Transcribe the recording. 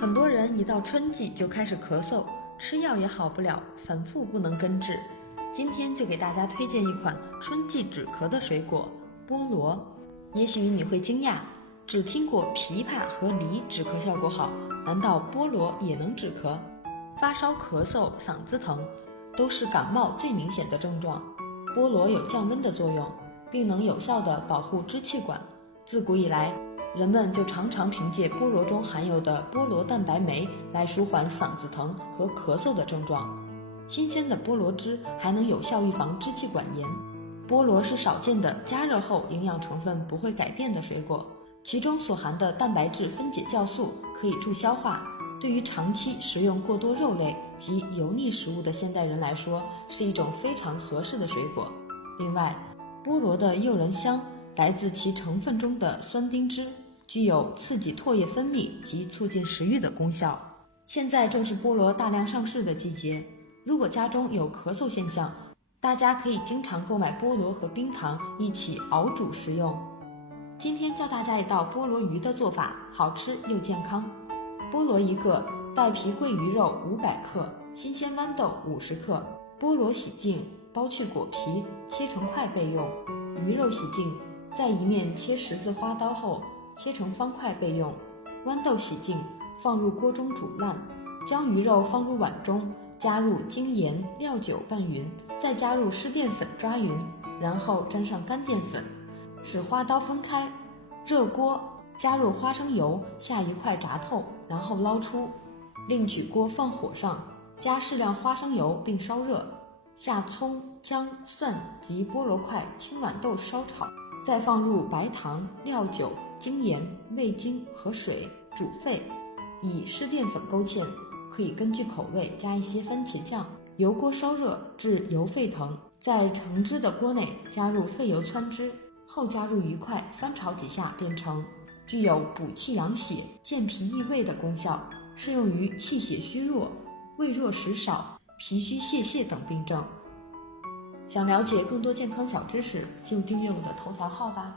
很多人一到春季就开始咳嗽，吃药也好不了，反复不能根治。今天就给大家推荐一款春季止咳的水果——菠萝。也许你会惊讶，只听过枇杷和梨止咳效果好，难道菠萝也能止咳？发烧、咳嗽、嗓子疼，都是感冒最明显的症状。菠萝有降温的作用，并能有效地保护支气管。自古以来，人们就常常凭借菠萝中含有的菠萝蛋白酶来舒缓嗓子疼和咳嗽的症状。新鲜的菠萝汁还能有效预防支气管炎。菠萝是少见的加热后营养成分不会改变的水果，其中所含的蛋白质分解酵素可以助消化，对于长期食用过多肉类及油腻食物的现代人来说，是一种非常合适的水果。另外，菠萝的诱人香来自其成分中的酸丁酯，具有刺激唾液分泌及促进食欲的功效。现在正是菠萝大量上市的季节，如果家中有咳嗽现象，大家可以经常购买菠萝和冰糖一起熬煮食用。今天教大家一道菠萝鱼的做法，好吃又健康。菠萝1个，带皮桂鱼肉500克，新鲜豌豆50克。菠萝洗净，剥去果皮，切成块备用。鱼肉洗净，在一面切十字花刀后，切成方块备用。豌豆洗净，放入锅中煮烂，将鱼肉放入碗中，加入精盐、料酒拌匀，再加入湿淀粉抓匀，然后沾上干淀粉，使花刀分开。热锅加入花生油，下一块炸透，然后捞出。另取锅放火上，加适量花生油并烧热，下葱、姜、蒜及菠萝块、青豌豆烧炒，再放入白糖、料酒、精盐、味精和水煮沸，以湿淀粉勾芡，可以根据口味加一些番茄酱。油锅烧热至油沸腾，在盛汁的锅内加入废油汆汁，后加入鱼块，翻炒几下便成。具有补气养血、健脾益胃的功效，适用于气血虚弱、胃弱食少、脾虚泄泻等病症。想了解更多健康小知识，就订阅我的头条号吧。